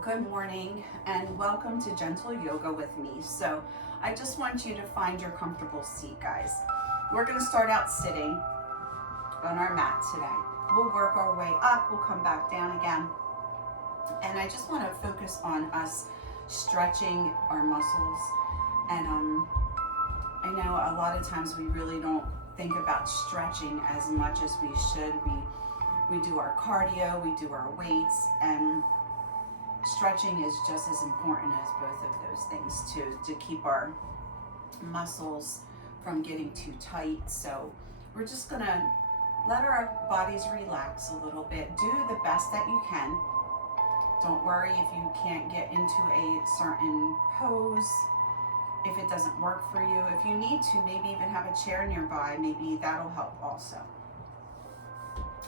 Good morning and welcome to Gentle Yoga with me. So I just want you to find your comfortable seat, guys. We're going to start out sitting on our mat today. We'll work our way up, we'll come back down again. And I just want to focus on us stretching our muscles. And I know a lot of times we really don't think about stretching as much as we should. We do our cardio, we do our weights, and stretching is just as important as both of those things to keep our muscles from getting too tight. So we're just gonna let our bodies relax a little bit. Do the best that you can. Don't worry if you can't get into a certain pose, if it doesn't work for you. If you need to, maybe even have a chair nearby, maybe that'll help also.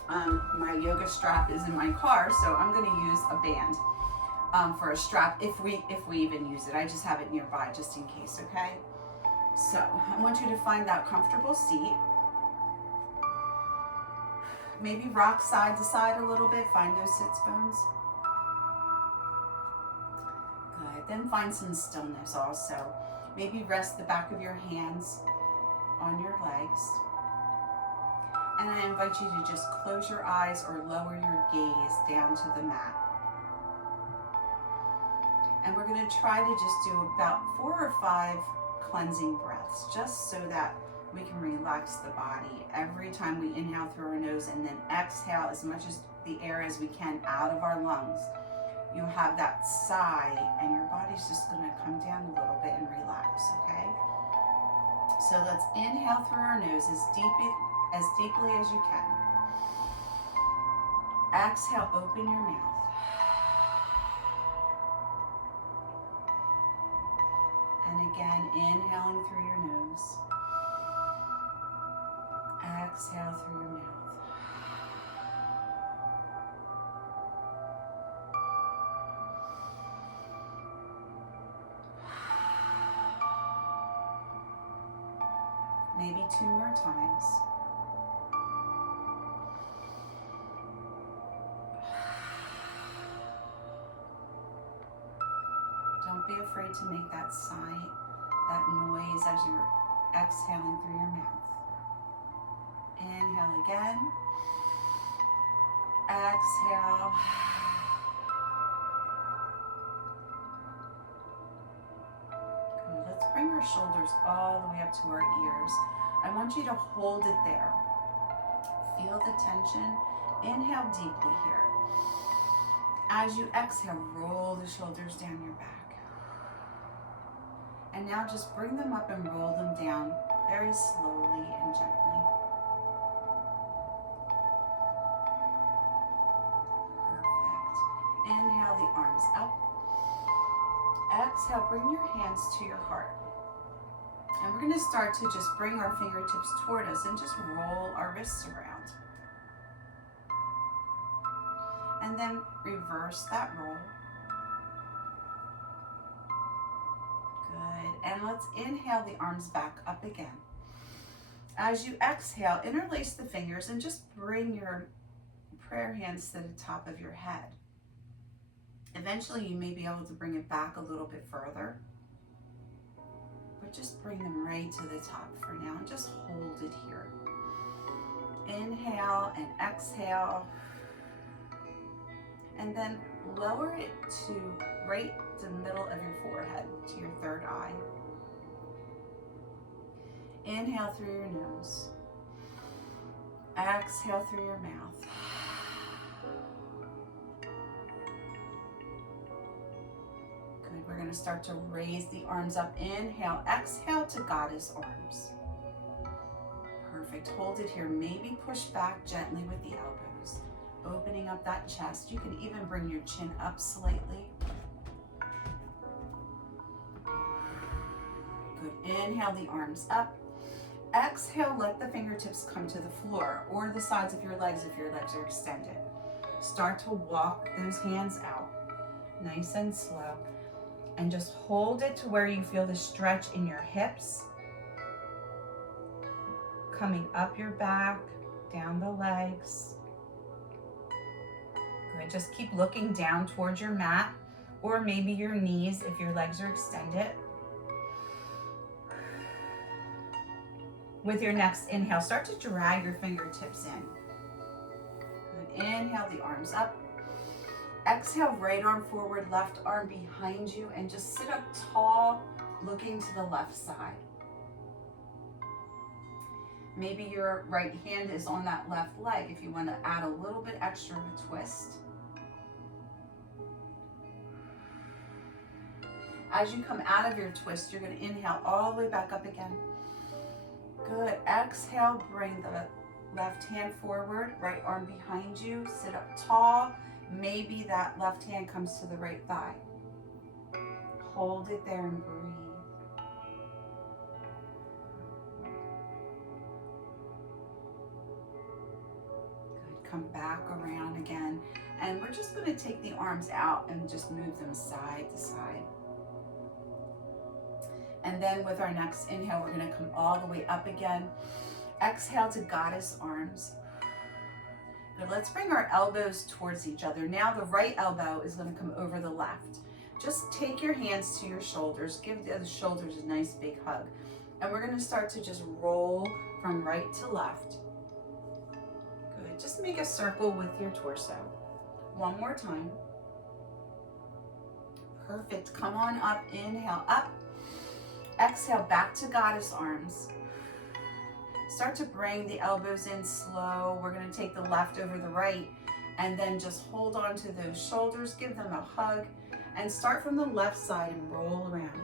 My yoga strap is in my car, so I'm going to use a band for a strap if we even use it. I just have it nearby just in case, okay? So I want you to find that comfortable seat. Maybe rock side to side a little bit, find those sits bones. Good, then find some stillness also. Maybe rest the back of your hands on your legs. And I invite you to just close your eyes or lower your gaze down to the mat. And we're going to try to just do about 4 or 5 cleansing breaths, just so that we can relax the body every time we inhale through our nose and then exhale as much as the air as we can out of our lungs. You have that sigh and your body's just going to come down a little bit and relax, okay? So let's inhale through our nose as deeply as you can. Exhale, open your mouth. And again, inhaling through your nose. Exhale through your mouth. Maybe 2 more times. Don't be afraid to make that sigh, that noise as you're exhaling through your mouth. Inhale again. Exhale. Good. Let's bring our shoulders all the way up to our ears. I want you to hold it there. Feel the tension. Inhale deeply here. As you exhale, roll the shoulders down your back. And now just bring them up and roll them down very slowly and gently. Perfect. Inhale the arms up. Exhale, bring your hands to your heart. And we're going to start to just bring our fingertips toward us and just roll our wrists around. And then reverse that roll. Good. And let's inhale the arms back up again. As you exhale, interlace the fingers and just bring your prayer hands to the top of your head. Eventually, you may be able to bring it back a little bit further. But just bring them right to the top for now and just hold it here. Inhale and exhale. And then lower it to right the middle of your forehead, to your third eye. Inhale through your nose. Exhale through your mouth. Good. We're going to start to raise the arms up. Inhale, exhale to goddess arms. Perfect. Hold it here. Maybe push back gently with the elbows. Opening up that chest. You can even bring your chin up slightly. Good. Inhale the arms up. Exhale, let the fingertips come to the floor or the sides of your legs if your legs are extended. Start to walk those hands out, nice and slow. And just hold it to where you feel the stretch in your hips. Coming up your back, down the legs. Good, just keep looking down towards your mat. or maybe your knees if your legs are extended. With your next inhale, start to drag your fingertips in. Good. Inhale the arms up. Exhale, right arm forward, left arm behind you, and just sit up tall, looking to the left side. Maybe your right hand is on that left leg if you want to add a little bit extra of a twist. As you come out of your twist, you're going to inhale all the way back up again. Good. Exhale, bring the left hand forward, right arm behind you, sit up tall. Maybe that left hand comes to the right thigh. Hold it there and breathe. Good. Come back around again. And we're just going to take the arms out and just move them side to side. And then with our next inhale, we're going to come all the way up again. Exhale to goddess arms. Good. Let's bring our elbows towards each other. Now the right elbow is going to come over the left. Just take your hands to your shoulders. Give the other shoulders a nice big hug. And we're going to start to just roll from right to left. Good. Just make a circle with your torso. One more time. Perfect. Come on up. Inhale up. Exhale, back to goddess arms. Start to bring the elbows in slow. We're going to take the left over the right and then just hold on to those shoulders, give them a hug, and start from the left side and roll around.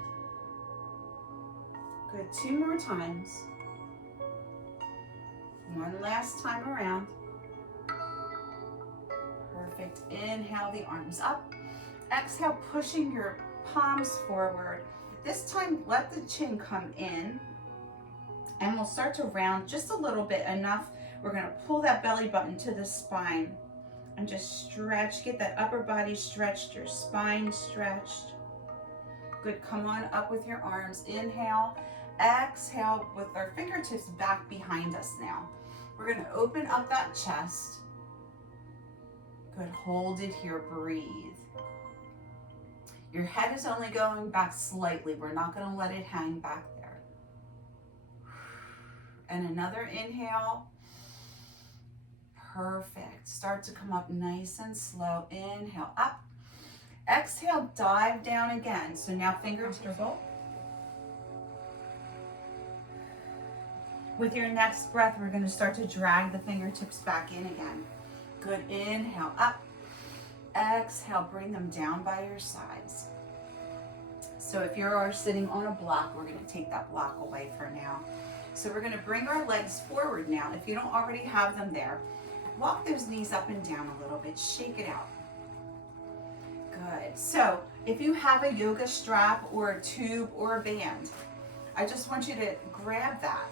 Good. 2 more times. One last time around. Perfect. Inhale the arms up. Exhale, pushing your palms forward. This time, let the chin come in, and we'll start to round just a little bit, enough. We're going to pull that belly button to the spine and just stretch. Get that upper body stretched, your spine stretched. Good. Come on up with your arms. Inhale. Exhale with our fingertips back behind us now. We're going to open up that chest. Good. Hold it here. Breathe. Your head is only going back slightly. We're not going to let it hang back there. And another inhale. Perfect. Start to come up nice and slow. Inhale up. Exhale, dive down again. So now fingertips. With your next breath, we're going to start to drag the fingertips back in again. Good. Inhale up. Exhale, bring them down by your sides. So if you're sitting on a block, we're going to take that block away for now. So we're going to bring our legs forward now. If you don't already have them there, walk those knees up and down a little bit. Shake it out. Good. So if you have a yoga strap or a tube or a band, I just want you to grab that.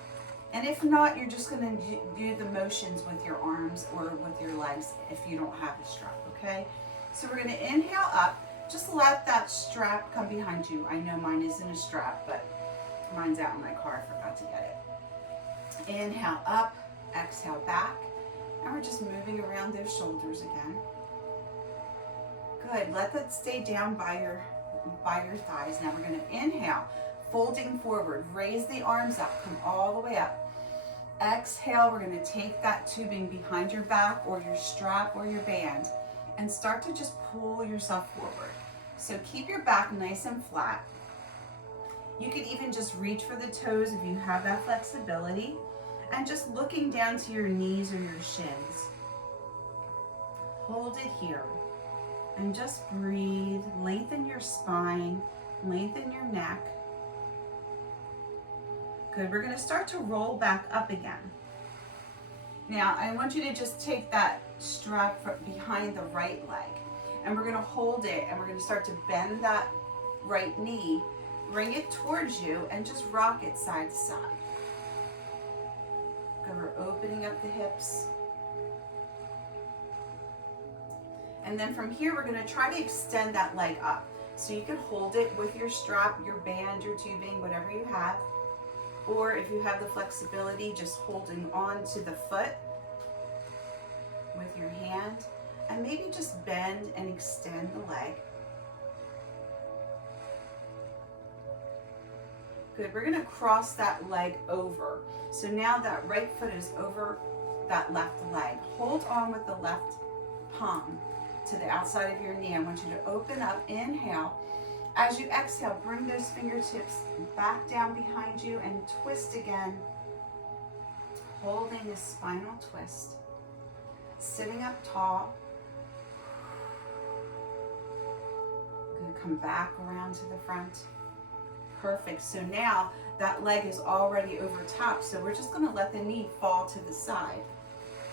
And if not, you're just going to do the motions with your arms or with your legs if you don't have a strap, okay? So we're going to inhale up. Just let that strap come behind you. I know mine isn't a strap, but mine's out in my car. I forgot to get it. Inhale up, exhale back. And we're just moving around those shoulders again. Good. Let that stay down by your thighs. Now we're going to inhale, folding forward. Raise the arms up. Come all the way up. Exhale. We're going to take that tubing behind your back or your strap or your band and start to just pull yourself forward. So keep your back nice and flat. You can even just reach for the toes if you have that flexibility, and just looking down to your knees or your shins. Hold it here and just breathe. Lengthen your spine, lengthen your neck. Good. We're going to start to roll back up again. Now, I want you to just take that strap behind the right leg, and we're going to hold it, and we're going to start to bend that right knee, bring it towards you, and just rock it side to side. Good. We're opening up the hips. And then from here, we're going to try to extend that leg up. So you can hold it with your strap, your band, your tubing, whatever you have. Or if you have the flexibility, just holding on to the foot with your hand, and maybe just bend and extend the leg. Good, we're gonna cross that leg over. So now that right foot is over that left leg. Hold on with the left palm to the outside of your knee. I want you to open up, inhale. As you exhale, bring those fingertips back down behind you and twist again, holding a spinal twist. Sitting up tall. Good, come back around to the front. Perfect, so now that leg is already over top, so we're just gonna let the knee fall to the side.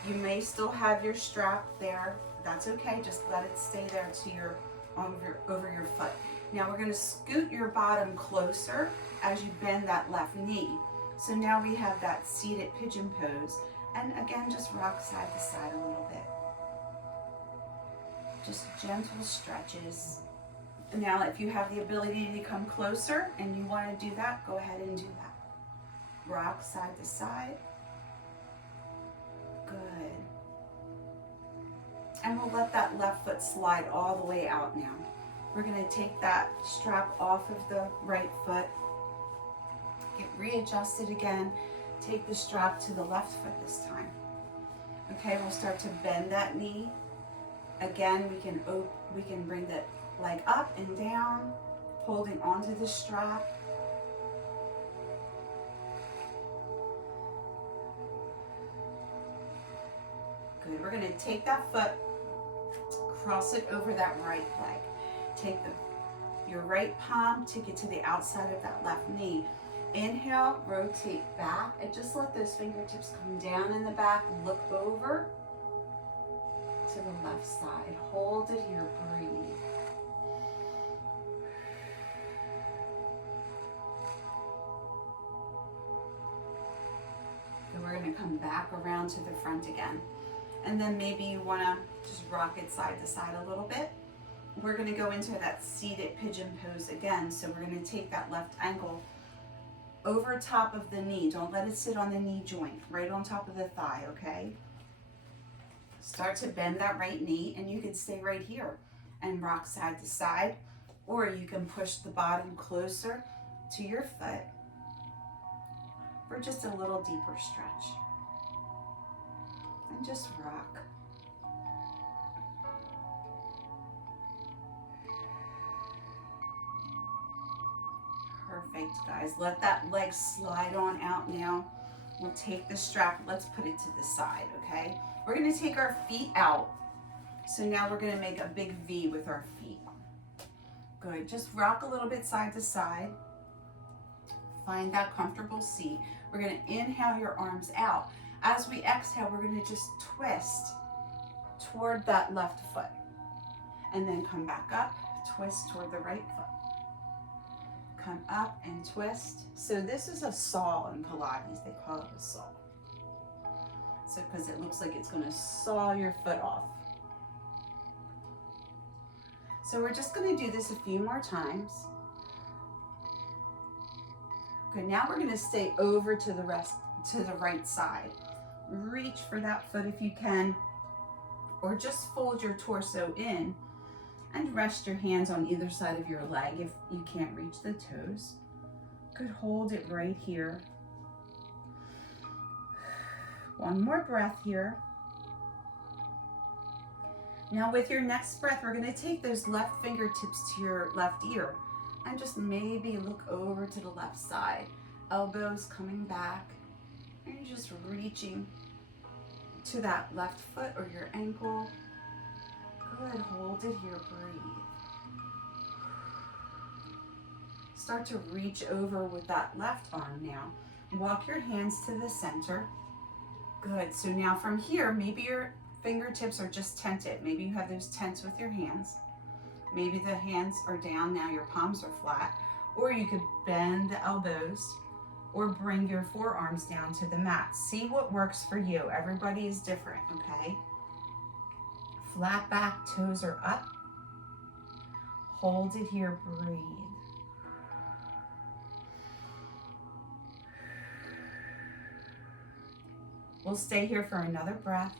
You may still have your strap there. That's okay, just let it stay there to your over your foot. Now we're gonna scoot your bottom closer as you bend that left knee. So now we have that seated pigeon pose. And again, just rock side to side a little bit. Just gentle stretches. Now, if you have the ability to come closer and you want to do that, go ahead and do that. Rock side to side. Good. And we'll let that left foot slide all the way out now. We're going to take that strap off of the right foot. Get readjusted again. Take the strap to the left foot this time. Okay, we'll start to bend that knee. Again, we can bring the leg up and down, holding onto the strap. Good, we're gonna take that foot, cross it over that right leg. Take your right palm, take it to the outside of that left knee. Inhale, rotate back, and just let those fingertips come down in the back, look over to the left side. Hold it here, breathe. And we're gonna come back around to the front again. And then maybe you wanna just rock it side to side a little bit. We're gonna go into that seated pigeon pose again. So we're gonna take that left ankle over top of the knee. Don't let it sit on the knee joint, right on top of the thigh, okay? Start to bend that right knee, and you can stay right here and rock side to side, or you can push the bottom closer to your foot for just a little deeper stretch. And just rock. Perfect, guys. Let that leg slide on out now. We'll take the strap, let's put it to the side, okay? We're gonna take our feet out. So now we're gonna make a big V with our feet. Good, just rock a little bit side to side. Find that comfortable seat. We're gonna inhale your arms out. As we exhale, we're gonna just twist toward that left foot. And then come back up, twist toward the right foot. Come up and twist. So this is a saw in Pilates. They call it a saw. So because it looks like it's going to saw your foot off. So we're just going to do this a few more times. Okay, now we're going to stay over to the right side. Reach for that foot if you can, or just fold your torso in. And rest your hands on either side of your leg if you can't reach the toes. Good, hold it right here. One more breath here. Now with your next breath, we're gonna take those left fingertips to your left ear and just maybe look over to the left side. Elbows coming back and just reaching to that left foot or your ankle. Good, hold it here, breathe. Start to reach over with that left arm now. Walk your hands to the center. Good, so now from here, maybe your fingertips are just tented. Maybe you have those tents with your hands. Maybe the hands are down, now your palms are flat. Or you could bend the elbows or bring your forearms down to the mat. See what works for you. Everybody is different, okay? Flat back, toes are up. Hold it here, breathe. We'll stay here for another breath.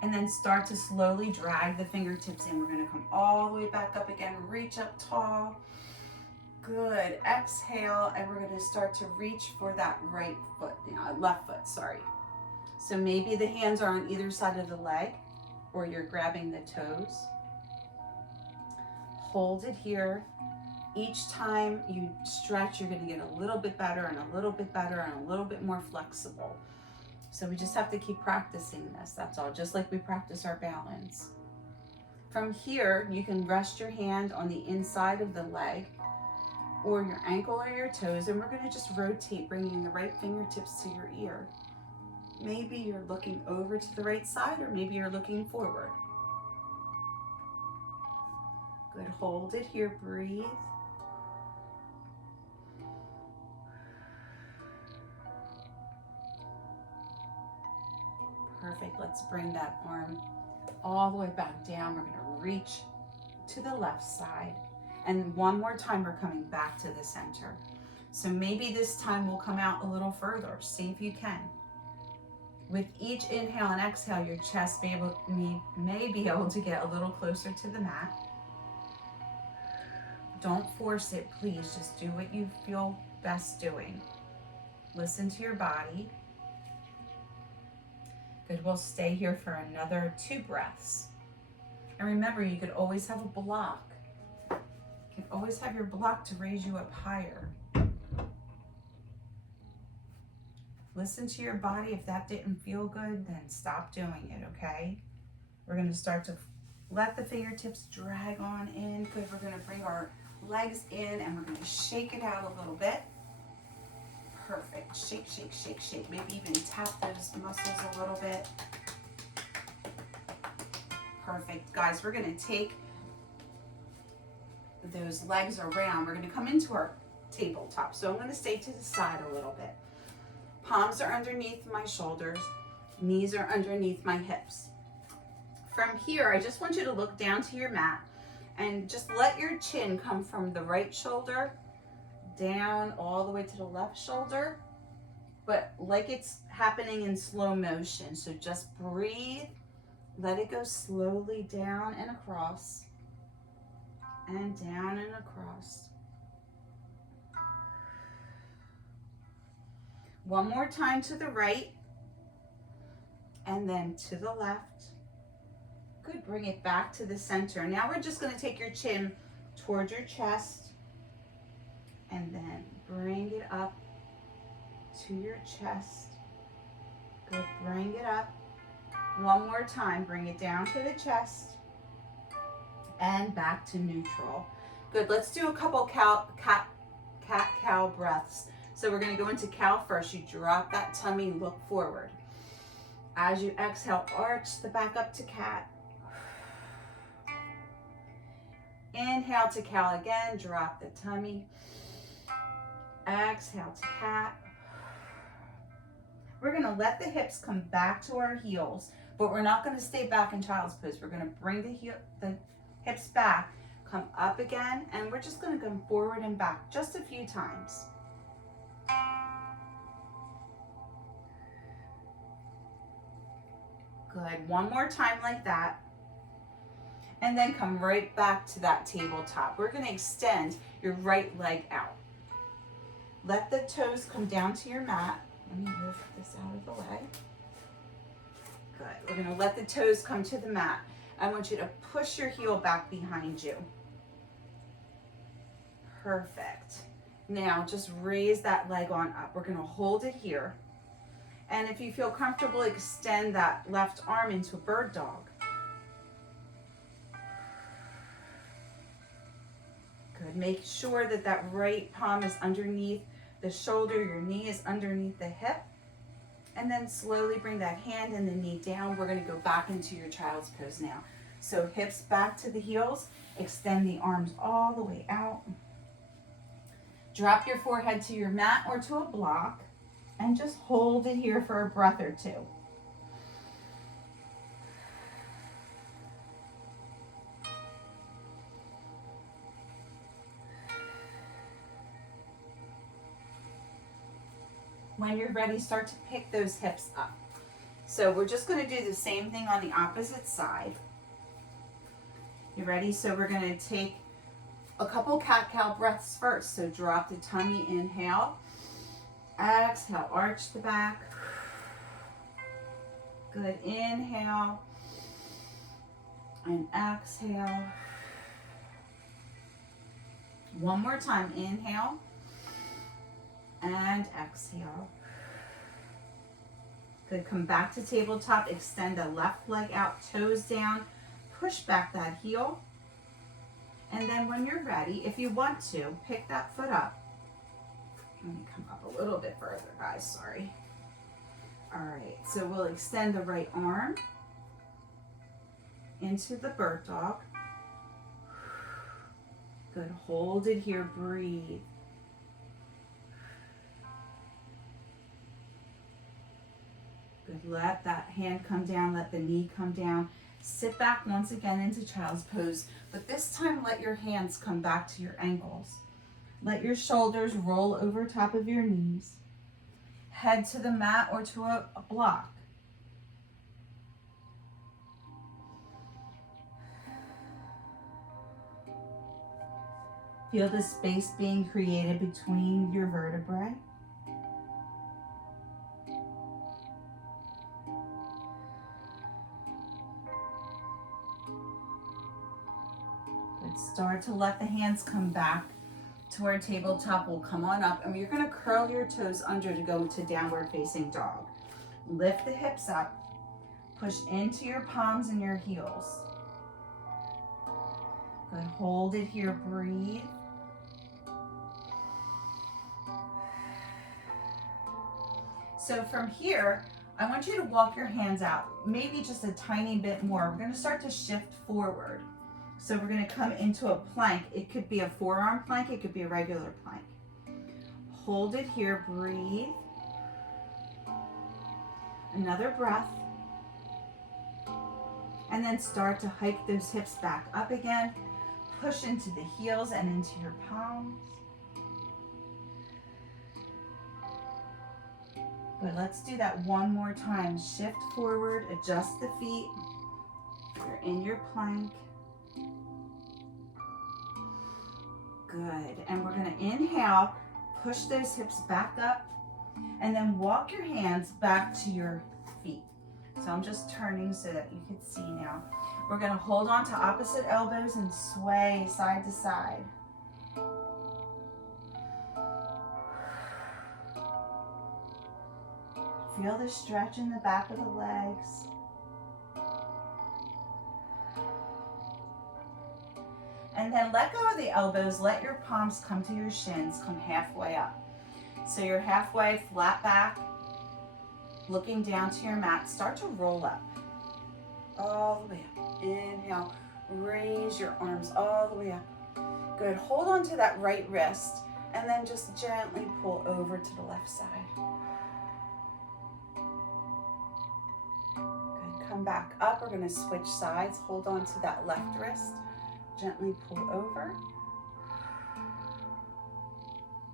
And then start to slowly drag the fingertips in. We're going to come all the way back up again. Reach up tall. Good. Exhale, and we're going to start to reach for that right foot now, left foot, sorry. So maybe the hands are on either side of the leg, or you're grabbing the toes. Hold it here. Each time you stretch, you're going to get a little bit better and a little bit better and a little bit more flexible. So we just have to keep practicing this, that's all, just like we practice our balance. From here, you can rest your hand on the inside of the leg or your ankle or your toes, and we're going to just rotate, bringing the right fingertips to your ear. Maybe you're looking over to the right side, or maybe you're looking forward. Good, hold it here, breathe. Perfect, let's bring that arm all the way back down. We're gonna reach to the left side. And one more time, we're coming back to the center. So maybe this time we'll come out a little further. See if you can. With each inhale and exhale, your chest may be able to get a little closer to the mat. Don't force it, please. Just do what you feel best doing. Listen to your body. Good, we'll stay here for another 2 breaths. And remember, you could always have a block. You can always have your block to raise you up higher. Listen to your body. If that didn't feel good, then stop doing it, okay? We're gonna start to let the fingertips drag on in. Good, we're gonna bring our legs in and we're gonna shake it out a little bit. Perfect, shake, shake, shake, shake. Maybe even tap those muscles a little bit. Perfect, guys, we're gonna take those legs around. We're gonna come into our tabletop. So I'm gonna stay to the side a little bit. Palms are underneath my shoulders, knees are underneath my hips. From here, I just want you to look down to your mat and just let your chin come from the right shoulder down all the way to the left shoulder, but like it's happening in slow motion. So just breathe, let it go slowly down and across, and down and across. One more time to the right, and then to the left. Good, bring it back to the center. Now we're just gonna take your chin towards your chest, and then bring it up to your chest. Good, bring it up. One more time, bring it down to the chest and back to neutral. Good, let's do a couple cat-cow breaths. So we're gonna go into cow first. You drop that tummy, look forward. As you exhale, arch the back up to cat. Inhale to cow again, drop the tummy. Exhale to cat. We're gonna let the hips come back to our heels, but we're not gonna stay back in child's pose. We're gonna bring the hips back, come up again, and we're just gonna go forward and back just a few times. Good, one more time like that. And then come right back to that tabletop. We're gonna extend your right leg out. Let the toes come down to your mat. Let me move this out of the way. Good. We're going to let the toes come to the mat. I want you to push your heel back behind you. Perfect. Now just raise that leg on up. We're going to hold it here. And if you feel comfortable, extend that left arm into a bird dog. Good. Make sure that that right palm is underneath the shoulder, your knee is underneath the hip. And then slowly bring that hand and the knee down. We're gonna go back into your child's pose now. So hips back to the heels, extend the arms all the way out. Drop your forehead to your mat or to a block and just hold it here for a breath or two. When you're ready, start to pick those hips up. So we're just going to do the same thing on the opposite side. You ready? So we're going to take a couple cat-cow breaths first. So drop the tummy, inhale. Exhale, arch the back. Good, inhale. And exhale. One more time, inhale. And exhale. Good, come back to tabletop, extend the left leg out, toes down, push back that heel. And then when you're ready, if you want to, pick that foot up. Let me come up a little bit further, guys, sorry. All right, so we'll extend the right arm into the bird dog. Good, hold it here, breathe. Good, let that hand come down, let the knee come down. Sit back once again into child's pose, but this time let your hands come back to your ankles. Let your shoulders roll over top of your knees. Head to the mat or to a block. Feel the space being created between your vertebrae. Start to let the hands come back to our tabletop. We'll come on up and you're going to curl your toes under to go to downward facing dog. Lift the hips up, push into your palms and your heels. Good, hold it here, breathe. So from here, I want you to walk your hands out, maybe just a tiny bit more. We're going to start to shift forward. So we're going to come into a plank. It could be a forearm plank. It could be a regular plank. Hold it here. Breathe. Another breath. And then start to hike those hips back up again. Push into the heels and into your palms. Good. Let's do that one more time. Shift forward. Adjust the feet. You're in your plank. Good, and we're gonna inhale, push those hips back up, and then walk your hands back to your feet. So I'm just turning so that you can see now. We're gonna hold on to opposite elbows and sway side to side. Feel the stretch in the back of the legs. And then let go of the elbows, let your palms come to your shins, come halfway up. So you're halfway, flat back, looking down to your mat. Start to roll up, all the way up. Inhale, raise your arms all the way up. Good, hold on to that right wrist, and then just gently pull over to the left side. Good, come back up. We're gonna switch sides. Hold on to that left wrist. Gently pull over.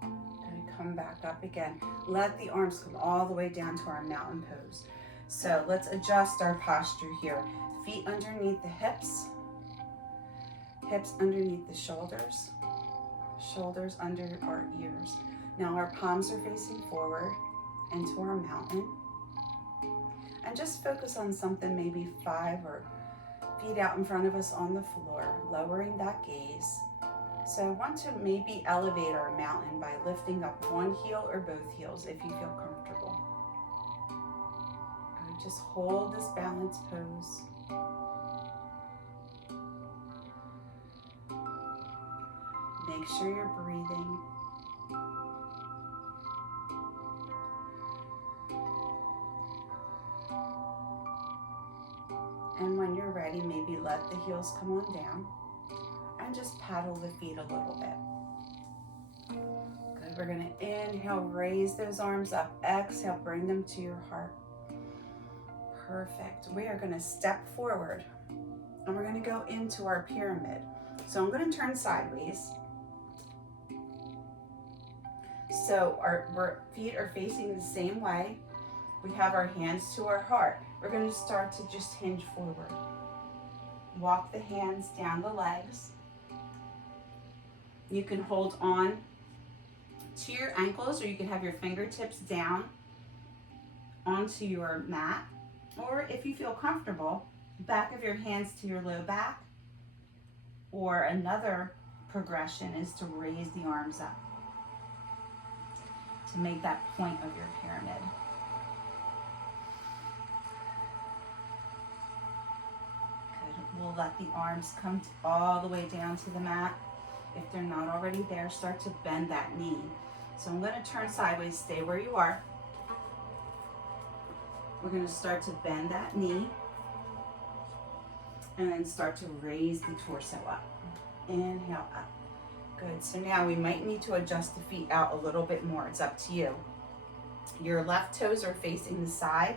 And come back up again. Let the arms come all the way down to our mountain pose. So let's adjust our posture here. Feet underneath the hips. Hips underneath the shoulders. Shoulders under our ears. Now our palms are facing forward into our mountain. And just focus on something maybe 5 or feet out in front of us on the floor, lowering that gaze. So I want to maybe elevate our mountain by lifting up one heel or both heels if you feel comfortable. Good. Just hold this balanced pose. Make sure you're breathing. And when you're ready, maybe let the heels come on down and just paddle the feet a little bit. Good, we're gonna inhale, raise those arms up. Exhale, bring them to your heart. Perfect. We are gonna step forward and we're gonna go into our pyramid. So I'm gonna turn sideways. So our feet are facing the same way. We have our hands to our heart. We're going to start to just hinge forward. Walk the hands down the legs. You can hold on to your ankles, or you can have your fingertips down onto your mat. Or if you feel comfortable, back of your hands to your low back. Or another progression is to raise the arms up to make that point of your pyramid. Good. We'll let the arms come all the way down to the mat. If they're not already there, start to bend that knee. So I'm going to turn sideways, stay where you are. We're going to start to bend that knee and then start to raise the torso up. Inhale up. Good. So now we might need to adjust the feet out a little bit more. It's up to you. Your left toes are facing the side,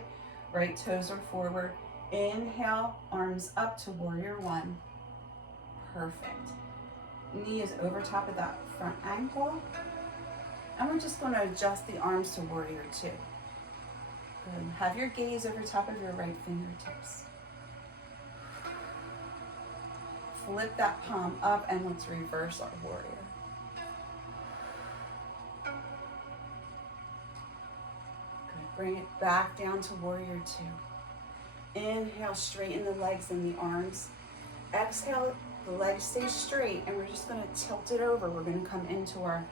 right toes are forward. Inhale, arms up to warrior one. Perfect. Knee is over top of that front ankle. And we're just going to adjust the arms to warrior two. Good. Have your gaze over top of your right fingertips. Flip that palm up and let's reverse our warrior. Good. Bring it back down to warrior two. Inhale, straighten the legs and the arms. Exhale, the legs stay straight, and we're just going to tilt it over. We're going to come into our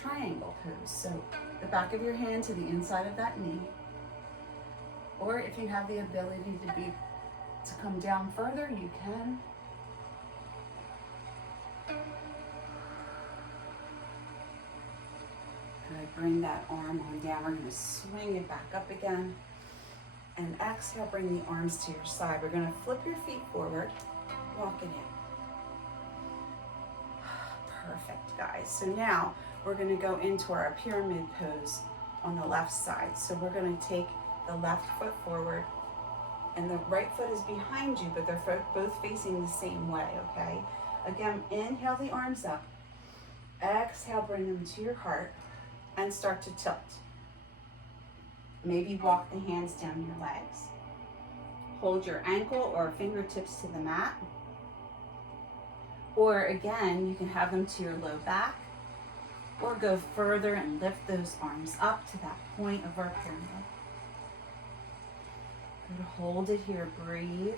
triangle pose. So the back of your hand to the inside of that knee. Or if you have the ability to come down further, you can. Good. Bring that arm on down. We're going to swing it back up again. And exhale, bring the arms to your side. We're going to flip your feet forward, walk it in. Perfect, guys. So now we're going to go into our pyramid pose on the left side. So we're going to take the left foot forward and the right foot is behind you, but they're both facing the same way, okay? Again, inhale the arms up. Exhale, bring them to your heart and start to tilt. Maybe walk the hands down your legs. Hold your ankle or fingertips to the mat. Or again, you can have them to your low back, or go further and lift those arms up to that point of our pyramid. Good. Hold it here, breathe.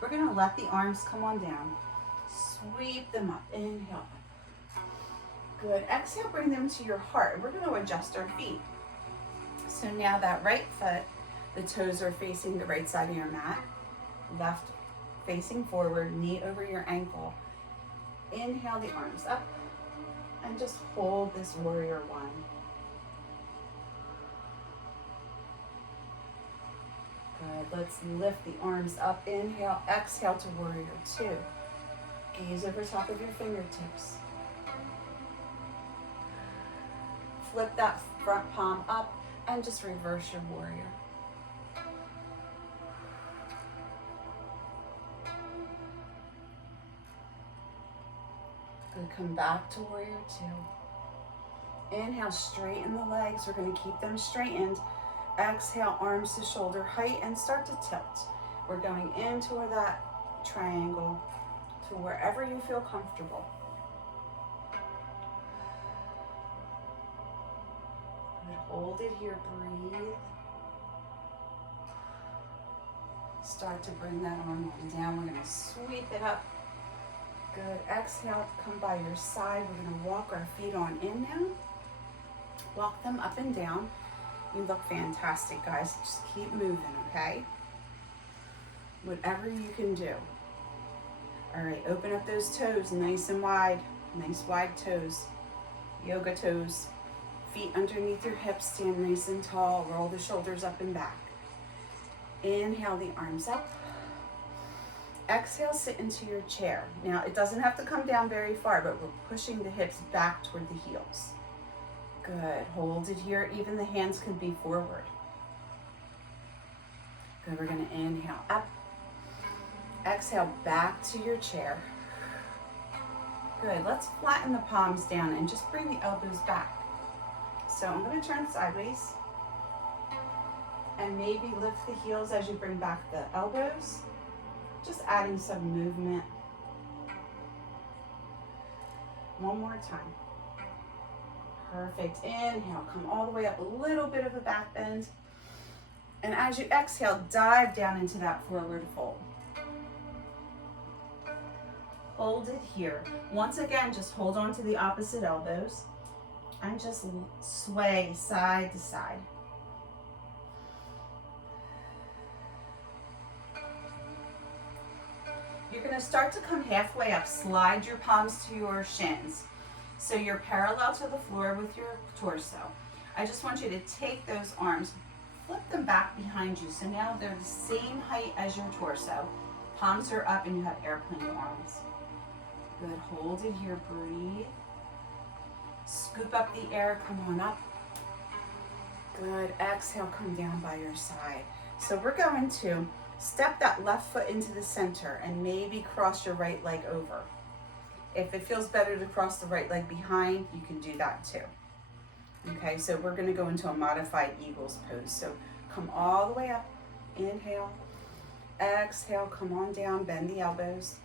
We're going to let the arms come on down. Sweep them up, inhale up. Good. Exhale, bring them to your heart. We're going to adjust our feet. So now that right foot, the toes are facing the right side of your mat. Left facing forward, knee over your ankle. Inhale the arms up and just hold this warrior one. Good. Let's lift the arms up. Inhale, exhale to warrior two. Gaze over top of your fingertips. Flip that front palm up and just reverse your warrior. Good. Come back to warrior two. Inhale, straighten the legs. We're going to keep them straightened. Exhale, arms to shoulder height and start to tilt. We're going into that triangle to wherever you feel comfortable. Good. Hold it here, breathe. Start to bring that arm on down. We're going to sweep it up. Good. Exhale, come by your side. We're going to walk our feet on in now. Walk them up and down. You look fantastic, guys. Just keep moving, okay? Whatever you can do. All right, open up those toes nice and wide. Nice wide toes. Yoga toes. Feet underneath your hips. Stand nice and tall. Roll the shoulders up and back. Inhale the arms up. Exhale, sit into your chair. Now, it doesn't have to come down very far, but we're pushing the hips back toward the heels. Good. Hold it here. Even the hands can be forward. Good. We're going to inhale up. Exhale back to your chair. Good. Let's flatten the palms down and just bring the elbows back. So I'm going to turn sideways and maybe lift the heels as you bring back the elbows. Just adding some movement. One more time. Perfect. Inhale, come all the way up, a little bit of a back bend. And as you exhale, dive down into that forward fold. Hold it here. Once again, just hold on to the opposite elbows and just sway side to side. You're going to start to come halfway up. Slide your palms to your shins. So you're parallel to the floor with your torso. I just want you to take those arms, flip them back behind you. So now they're the same height as your torso. Palms are up and you have airplane arms. Good, hold it here, breathe. Scoop up the air, come on up. Good, exhale, come down by your side. So we're going to step that left foot into the center and maybe cross your right leg over. If it feels better to cross the right leg behind, you can do that too. Okay, so we're gonna go into a modified eagle's pose. So come all the way up, inhale, exhale, come on down, bend the elbows.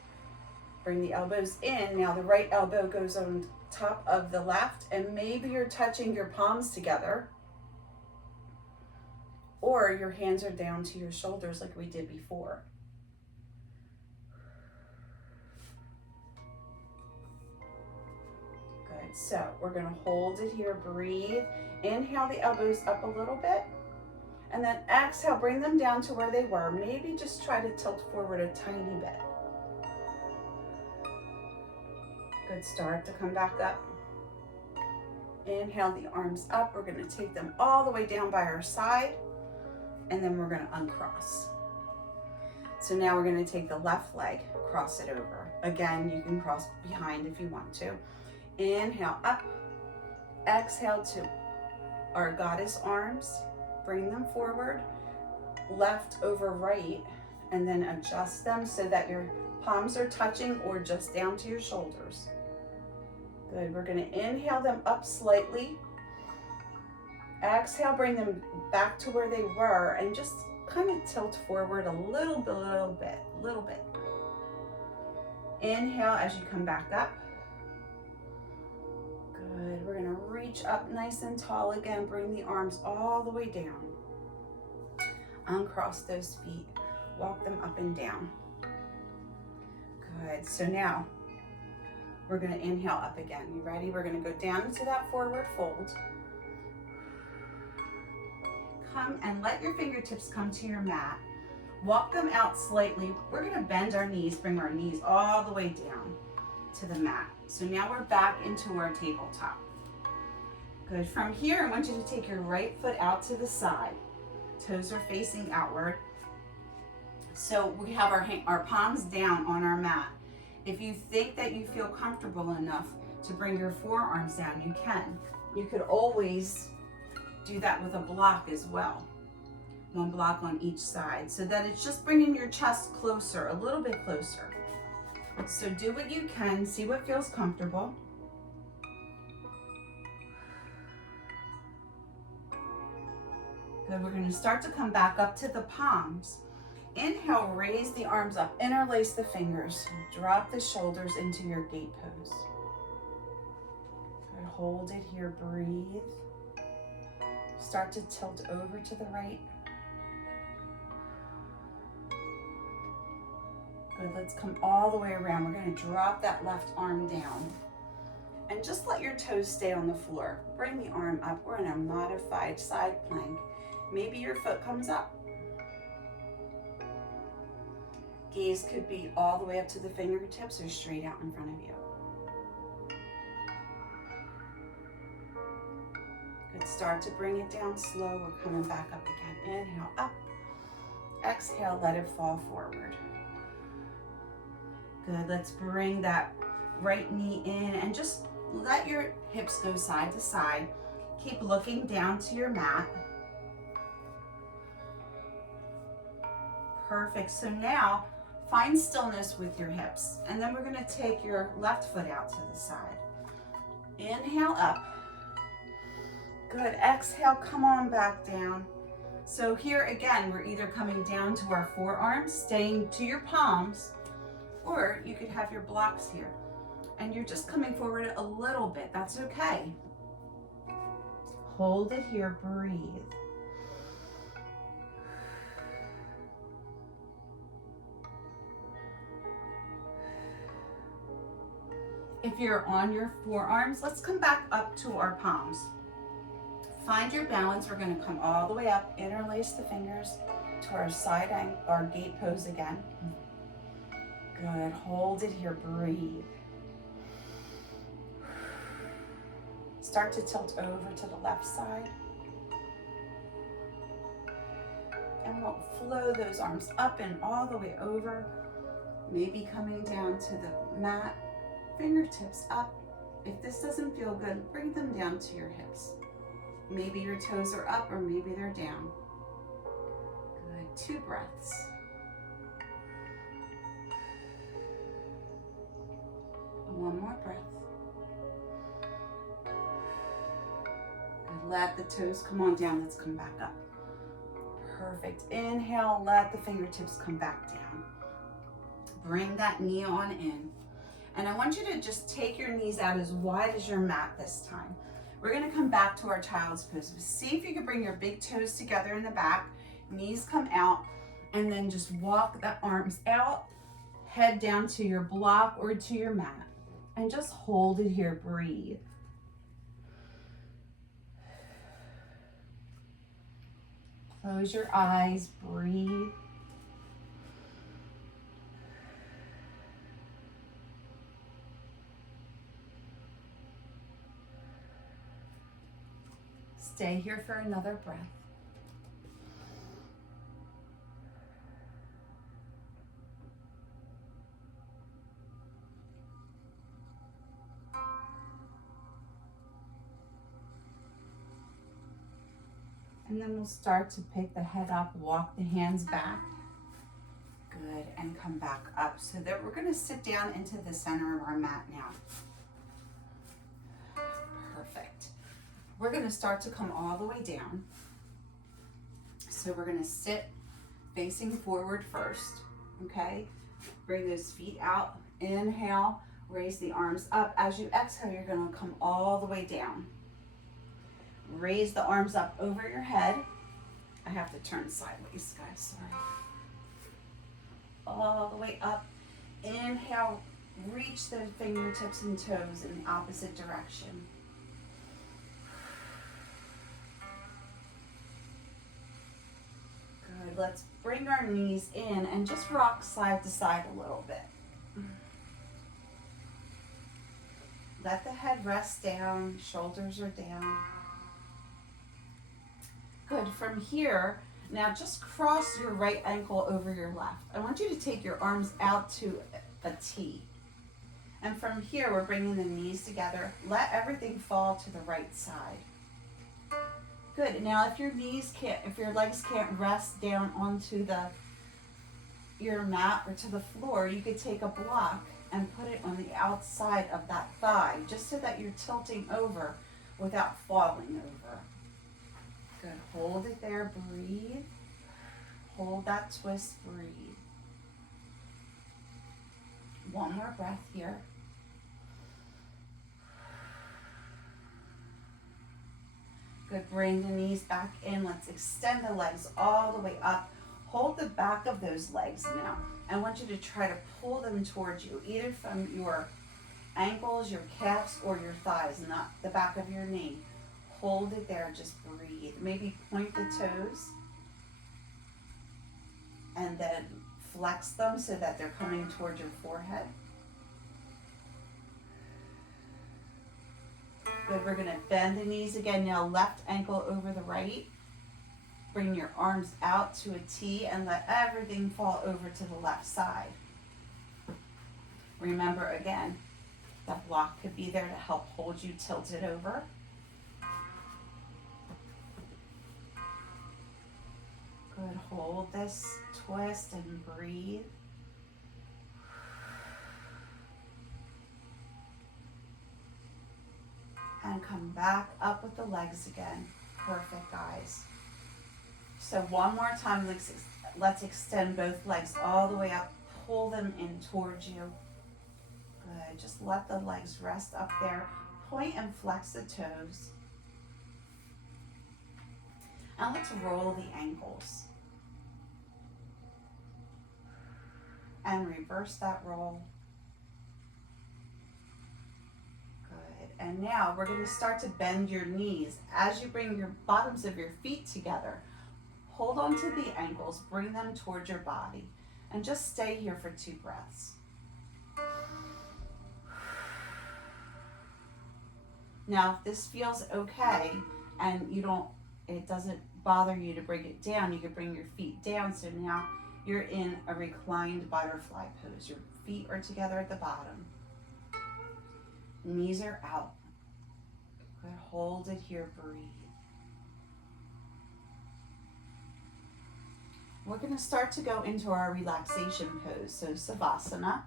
Bring the elbows in. Now the right elbow goes on top of the left and maybe you're touching your palms together or your hands are down to your shoulders like we did before. Good, so we're gonna hold it here, breathe. Inhale the elbows up a little bit and then exhale, bring them down to where they were. Maybe just try to tilt forward a tiny bit. Good, start to come back up. Inhale the arms up. We're going to take them all the way down by our side and then we're going to uncross. So now we're going to take the left leg, cross it over. Again, you can cross behind if you want to. Inhale up, exhale to our goddess arms. Bring them forward, left over right, and then adjust them so that your palms are touching or just down to your shoulders. Good, we're gonna inhale them up slightly. Exhale, bring them back to where they were and just kind of tilt forward a little bit. Inhale as you come back up. Good, we're gonna reach up nice and tall again. Bring the arms all the way down. Uncross those feet, walk them up and down. Good, so now we're gonna inhale up again. You ready? We're gonna go down into that forward fold. Come and let your fingertips come to your mat. Walk them out slightly. We're gonna bend our knees, bring our knees all the way down to the mat. So now we're back into our tabletop. Good, from here I want you to take your right foot out to the side. Toes are facing outward. So we have our palms down on our mat. If you think that you feel comfortable enough to bring your forearms down, you can. You could always do that with a block as well. One block on each side, so that it's just bringing your chest closer, a little bit closer. So do what you can, see what feels comfortable. Good, we're gonna start to come back up to the palms. Inhale, raise the arms up, interlace the fingers, drop the shoulders into your gate pose. Good, hold it here, breathe. Start to tilt over to the right. Good, let's come all the way around. We're gonna drop that left arm down and just let your toes stay on the floor. Bring the arm up. We're in a modified side plank. Maybe your foot comes up. Gaze could be all the way up to the fingertips or straight out in front of you. Good, start to bring it down slow. We're coming back up again. Inhale, up. Exhale, let it fall forward. Good, let's bring that right knee in and just let your hips go side to side. Keep looking down to your mat. Perfect, so now Find stillness with your hips. And then we're gonna take your left foot out to the side. Inhale up. Good, exhale, come on back down. So here again, we're either coming down to our forearms, staying to your palms, or you could have your blocks here. And you're just coming forward a little bit, that's okay. Hold it here, breathe. If you're on your forearms, let's come back up to our palms. Find your balance. We're going to come all the way up, interlace the fingers to our side angle, our gate pose again. Good, hold it here, breathe. Start to tilt over to the left side. And we'll flow those arms up and all the way over. Maybe coming down to the mat, fingertips up. If this doesn't feel good, bring them down to your hips. Maybe your toes are up or maybe they're down. Good, 2 breaths. One more breath. Good, let the toes come on down, let's come back up. Perfect, inhale, let the fingertips come back down. Bring that knee on in. And I want you to just take your knees out as wide as your mat this time. We're gonna come back to our child's pose. See if you can bring your big toes together in the back, knees come out, and then just walk the arms out, head down to your block or to your mat. And just hold it here, breathe. Close your eyes, breathe. Stay here for another breath. And then we'll start to pick the head up, walk the hands back. Good, and come back up. So that we're gonna sit down into the center of our mat now. Perfect. We're gonna start to come all the way down. So we're gonna sit facing forward first, okay? Bring those feet out, inhale, raise the arms up. As you exhale, you're gonna come all the way down. Raise the arms up over your head. I have to turn sideways, guys, sorry. All the way up. Inhale, reach the fingertips and toes in the opposite direction. Good, let's bring our knees in and just rock side to side a little bit. Let the head rest down, shoulders are down. Good, from here, now just cross your right ankle over your left. I want you to take your arms out to a T. And from here, we're bringing the knees together. Let everything fall to the right side. Good, now if your legs can't rest down onto your mat or to the floor, you could take a block and put it on the outside of that thigh, just so that you're tilting over without falling over. Good, hold it there, breathe. Hold that twist, breathe. One more breath here. Good, bring the knees back in. Let's extend the legs all the way up. Hold the back of those legs now. I want you to try to pull them towards you, either from your ankles, your calves, or your thighs, not the back of your knee. Hold it there, just breathe. Maybe point the toes and then flex them so that they're coming toward your forehead. Good, we're gonna bend the knees again. Now left ankle over the right. Bring your arms out to a T and let everything fall over to the left side. Remember again, that block could be there to help hold you tilted over. Good, hold this twist and breathe. and come back up with the legs again. Perfect, guys. So one more time, let's extend both legs all the way up. Pull them in towards you. Good. Just let the legs rest up there. Point and flex the toes. And let's roll the ankles. And reverse that roll. Good. And now we're going to start to bend your knees. As you bring your bottoms of your feet together, hold on to the ankles, bring them towards your body, and just stay here for 2 breaths. Now, if this feels okay and it doesn't bother you to bring it down, you can bring your feet down. So now you're in a reclined butterfly pose. Your feet are together at the bottom. Knees are out. Good. Hold it here, breathe. We're going to start to go into our relaxation pose, so Savasana.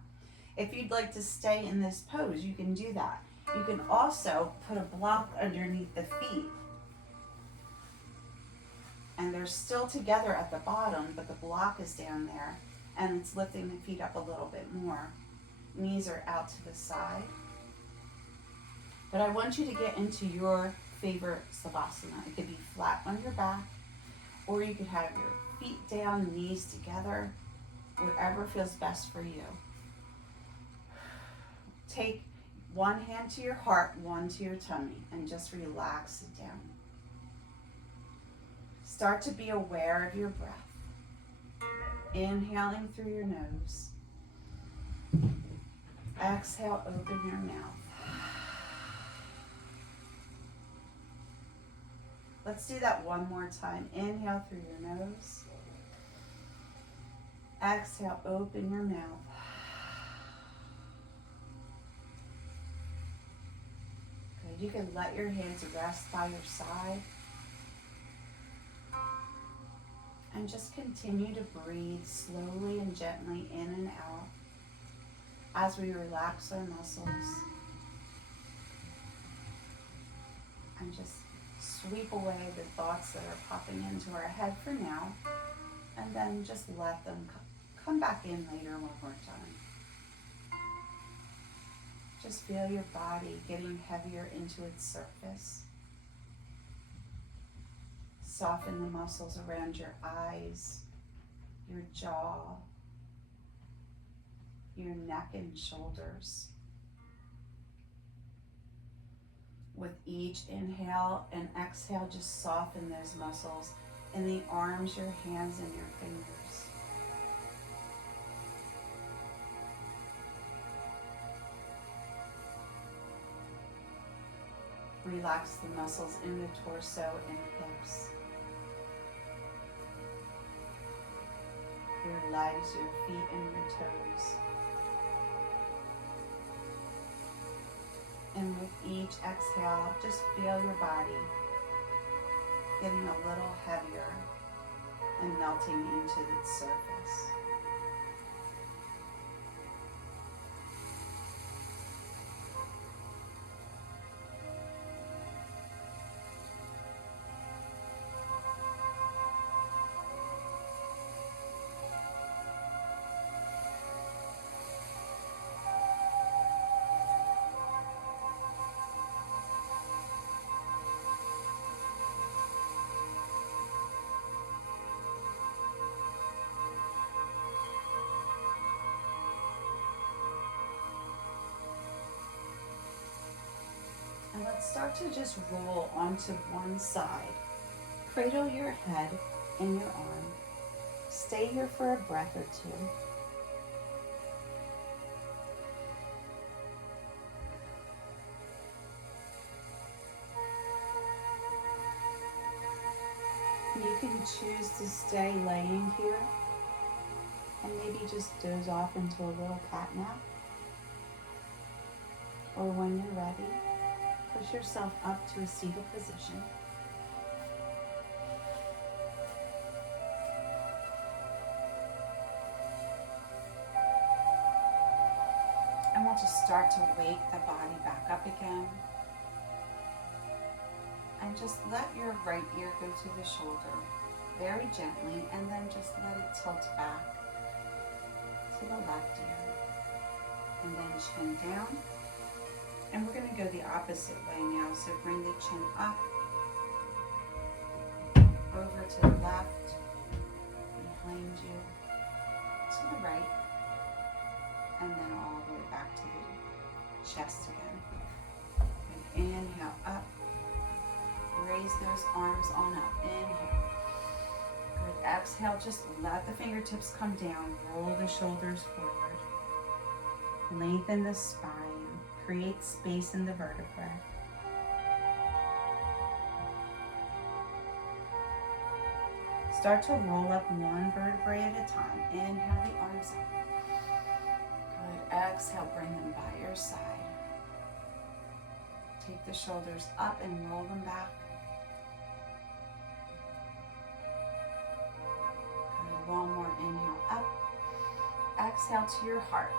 If you'd like to stay in this pose, you can do that. You can also put a block underneath the feet. And they're still together at the bottom, but the block is down there, and it's lifting the feet up a little bit more. Knees are out to the side. But I want you to get into your favorite Savasana. It could be flat on your back, or you could have your feet down, knees together, whatever feels best for you. Take one hand to your heart, one to your tummy, and just relax it down. Start to be aware of your breath. Inhaling through your nose. Exhale, open your mouth. Let's do that one more time. Inhale through your nose. Exhale, open your mouth. Good. You can let your hands rest by your side. And just continue to breathe slowly and gently in and out as we relax our muscles. And just sweep away the thoughts that are popping into our head for now, and then just let them come back in later one more time. Just feel your body getting heavier into its surface. Soften the muscles around your eyes, your jaw, your neck and shoulders. With each inhale and exhale, just soften those muscles in the arms, your hands, and your fingers. Relax the muscles in the torso and hips. Your legs, your feet, and your toes. And with each exhale, just feel your body getting a little heavier and melting into its surface. And let's start to just roll onto one side. Cradle your head in your arm. Stay here for a breath or two. You can choose to stay laying here and maybe just doze off into a little cat nap. Or when you're ready, push yourself up to a seated position. And we'll just start to wake the body back up again. And just let your right ear go to the shoulder very gently, and then just let it tilt back to the left ear. And then chin down. And we're going to go the opposite way now. So bring the chin up, over to the left, behind you, to the right, and then all the way back to the chest again. And inhale up. Raise those arms on up. Inhale. Good. Exhale. Just let the fingertips come down. Roll the shoulders forward. Lengthen the spine. Create space in the vertebrae. Start to roll up one vertebrae at a time. Inhale the arms up. Good. Exhale. Bring them by your side. Take the shoulders up and roll them back. Good. One more inhale up. Exhale to your heart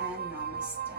and namaste.